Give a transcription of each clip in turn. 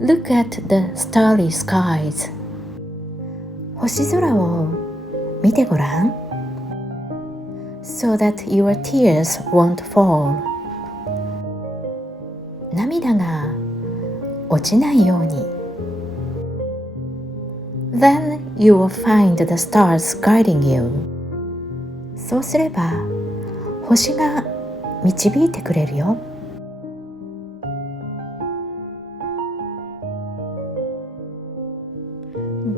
Look at the starry skies. 星空を見てごらん。So that your tears won't fall. 涙が落ちないように。Then you will find the stars guiding you. そうすれば星が導いてくれるよ。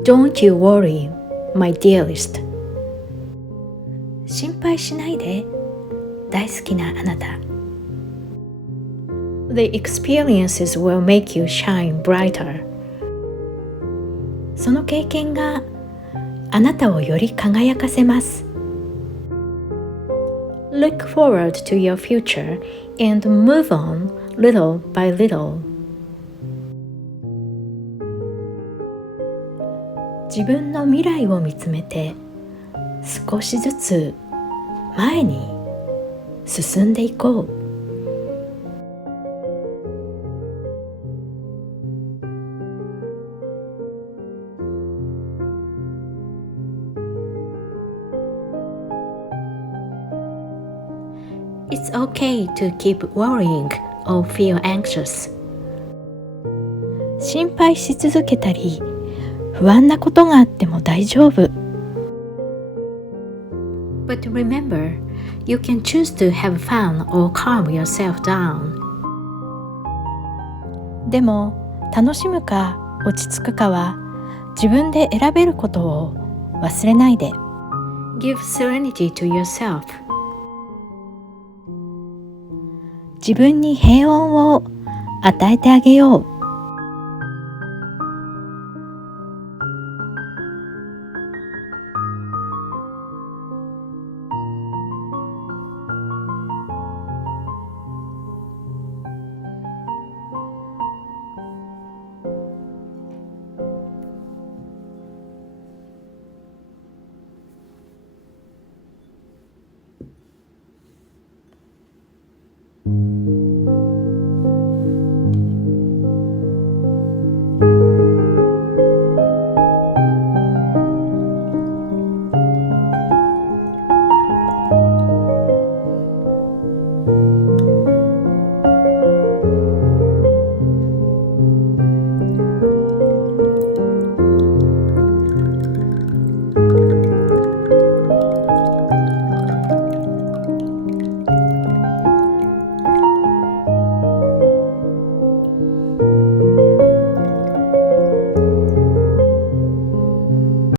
Don't you worry, my dearest. 心配しないで、大好きなあなた。The experiences will make you shine brighter. その経験があなたをより輝かせます。Look forward to your future and move on little by little. 自分の未来を見つめて少しずつ前に進んでいこう。It's okay to keep worrying or feel anxious. 心配し続けたり不安なことがあっても大丈夫。But remember, you can choose to have fun or calm yourself down. でも、楽しむか落ち着くかは自分で選べることを忘れないで。Give serenity to yourself. 自分に平穏を与えてあげよう。